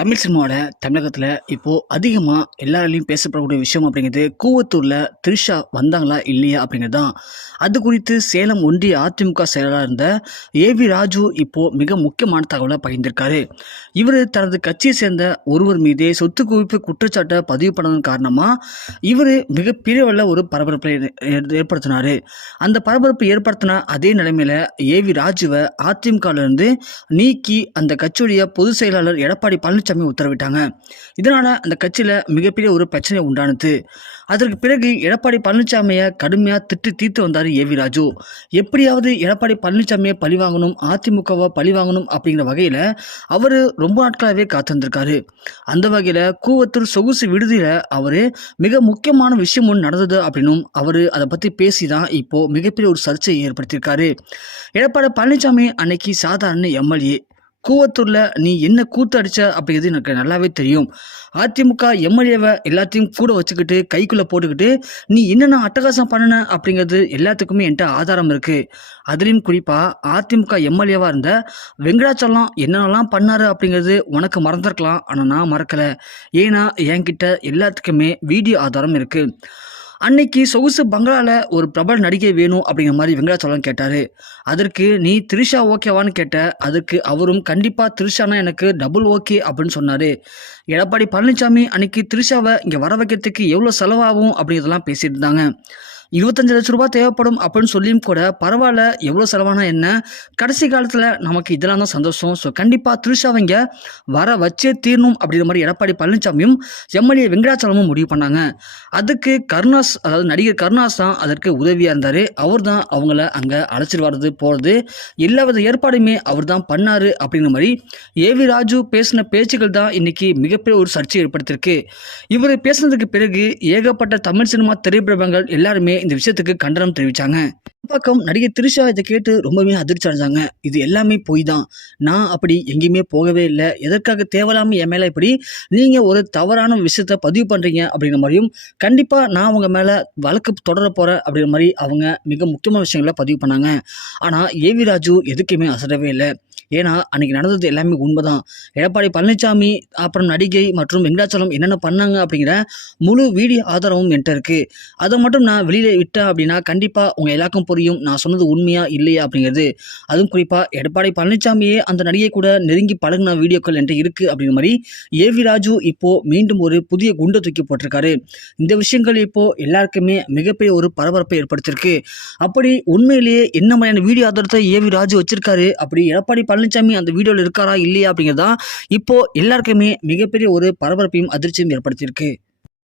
தமிழ் சினிமாவோட தமிழகத்தில் இப்போது அதிகமாக எல்லாராலையும் பேசப்படக்கூடிய விஷயம் அப்படிங்கிறது கூவத்தூரில் த்ரிஷா வந்தாங்களா இல்லையா அப்படிங்கிறது தான் அது குறித்து சேலம் ஒன்றிய அதிமுக செயலாளர் இருந்த ஏவி ராஜு இப்போது மிக முக்கியமான தகவலை பகிர்ந்திருக்காரு. இவர் தனது கட்சியை சேர்ந்த ஒருவர் மீதே சொத்து குவிப்பு குற்றச்சாட்டை பதிவு பண்ணதன் காரணமாக இவர் மிகப்பெரிய அளவில் ஒரு பரபரப்பை ஏற்படுத்தினார். அந்த பரபரப்பு ஏற்படுத்தின அதே நிலைமையில் ஏவி ராஜுவை அதிமுகவிலிருந்து நீக்கி அந்த கட்சியுடைய பொதுச் செயலாளர் எடப்பாடி பழனிசாமி உத்தரவிட்டாங்க. இதனால் அந்த கட்சியில் மிகப்பெரிய ஒரு பிரச்சனை உண்டானது. அதற்கு பிறகு எடப்பாடி பழனிசாமியை கடுமையாக திட்டு தீர்த்து வந்தார் ஏவி ராஜு. எப்படியாவது எடப்பாடி பழனிசாமியை பழி வாங்கணும் அதிமுகவை பழி வாங்கணும் அப்படிங்கிற வகையில் அவர் ரொம்ப நாட்களாகவே காத்திருந்திருக்காரு. அந்த வகையில் கூவத்தூர் சொகுசு விடுதியில் அவர் மிக முக்கியமான விஷயம் ஒன்று நடந்தது அப்படின்னும் அவர் அதை பற்றி பேசி தான் இப்போது மிகப்பெரிய ஒரு சர்ச்சையை ஏற்படுத்தியிருக்காரு. எடப்பாடி பழனிசாமி அன்னைக்கு சாதாரண எம்எல்ஏ கூவத்தூரில் நீ என்ன கூத்து அடிச்ச அப்படிங்கிறது எனக்கு நல்லாவே தெரியும். அதிமுக எம்எல்ஏவை எல்லாத்தையும் கூட வச்சுக்கிட்டு கைக்குள்ளே போட்டுக்கிட்டு நீ என்னென்ன அட்டகாசம் பண்ணன அப்படிங்கிறது எல்லாத்துக்குமே என்கிட்ட ஆதாரம் இருக்குது அதுலேயும் குறிப்பாக அதிமுக எம்எல்ஏவாக இருந்த வெங்கடாச்சலம் என்னென்னலாம் பண்ணார் அப்படிங்கிறது உனக்கு மறந்துருக்கலாம். ஆனால் நான் மறக்கலை. ஏன்னா என்கிட்ட எல்லாத்துக்குமே வீடியோ ஆதாரம் இருக்குது அன்னைக்கு சொகுசு பங்களாவில் ஒரு பிரபல நடிகை வேணும் அப்படிங்கிற மாதிரி வெங்கடாச்சலம் கேட்டார். அதற்கு நீ த்ரிஷா ஓகேவான்னு கேட்ட அதுக்கு அவரும் கண்டிப்பாக த்ரிஷானா எனக்கு டபுள் ஓகே அப்படின்னு சொன்னார். எடப்பாடி பழனிசாமி அன்னைக்கு த்ரிஷாவை இங்கே வர வைக்கிறதுக்கு எவ்வளோ செலவாகும்? அப்படிங்கிறதெல்லாம் பேசிட்டு இருந்தாங்க. இருபத்தஞ்சு லட்ச ரூபாய் தேவைப்படும் அப்படின்னு சொல்லியும் கூட பரவாயில்ல எவ்வளோ செலவானா என்ன? கடைசி காலத்தில் நமக்கு இதெல்லாம் தான் சந்தோஷம். ஸோ கண்டிப்பாக திருஷாவைங்க வர வச்சே தீரணும் அப்படிங்கிற மாதிரி எடப்பாடி பழனிசாமியும் எம்எல்ஏ வெங்கடாச்சலமும் முடிவு பண்ணாங்க. அதுக்கு கருணாஸ் அதாவது நடிகர் கருணாஸ் தான் அதற்கு உதவியாக இருந்தார். அவர் தான் அவங்கள அங்கே அழைச்சிட்டு வர்றது போகிறது எல்லாவித ஏற்பாடுமே அவர் தான் பண்ணார் அப்படிங்கிற மாதிரி ஏவி ராஜு பேசின பேச்சுக்கள் தான் இன்னைக்கு மிகப்பெரிய ஒரு சர்ச்சை ஏற்படுத்தியிருக்கு. இவர் பேசுனதுக்கு பிறகு ஏகப்பட்ட தமிழ் சினிமா திரைப்பிரபங்கள் எல்லாருமே இந்த விஷயத்துக்கு கண்டனம் தெரிவித்தாங்க பக்கம் நடிகை திரிஷா இதை கேட்டு ரொம்பவே அதிர்ச்சி அடைஞ்சாங்க. இது எல்லாமே போய் தான். நான் அப்படி எங்கேயுமே போகவே இல்லை. எதற்காக தேவையில்லாமல் என் மேலே இப்படி நீங்கள் ஒரு தவறான விஷயத்த பதிவு பண்ணுறீங்க அப்படிங்கிற மாதிரியும் கண்டிப்பாக நான் உங்கள் மேலே வழக்கு தொடர போகிறேன் அப்படிங்கிற மாதிரி அவங்க மிக முக்கியமான விஷயங்களை பதிவு பண்ணாங்க. ஆனால் ஏவி ராஜு எதுக்குமே அசடவே இல்லை. ஏன்னா அன்னைக்கு நடந்தது எல்லாமே உண்மைதான். எடப்பாடி பழனிசாமி அப்புறம் நடிகை மற்றும் வெங்கடாச்சலம் என்னென்ன பண்ணாங்க அப்படிங்கிற முழு வீடியோ ஆதாரமும் என்கிட்ட இருக்குது அதை மட்டும் நான் வெளியில் விட்டேன் அப்படின்னா கண்டிப்பாக உங்கள் எல்லாருக்கும் புரியும் நான் சொன்னது உண்மையா இல்லையா அப்படிங்கிறது. அதுவும் குறிப்பாக எடப்பாடி பழனிசாமியே அந்த நடிகை கூட நெருங்கி பழகின வீடியோக்கள் என்கிட்ட இருக்குது அப்படிங்கிற மாதிரி ஏவி ராஜு இப்போது மீண்டும் ஒரு புதிய குண்டை தூக்கி போட்டிருக்காரு. இந்த விஷயங்கள் இப்போது எல்லாருக்குமே மிகப்பெரிய ஒரு பரபரப்பை ஏற்படுத்தியிருக்கு. அப்படி உண்மையிலேயே என்ன மாதிரியான வீடியோ ஆதாரத்தை ஏவி ராஜு வச்சிருக்காரு அப்படி எடப்பாடி பழனிசாமி அந்த வீடியோவில் இருக்காரா இல்லையா அப்படிங்கிறதா இப்போ எல்லாருக்குமே மிகப்பெரிய ஒரு பரபரப்பையும் அதிர்ச்சியும் ஏற்படுத்தியிருக்கு.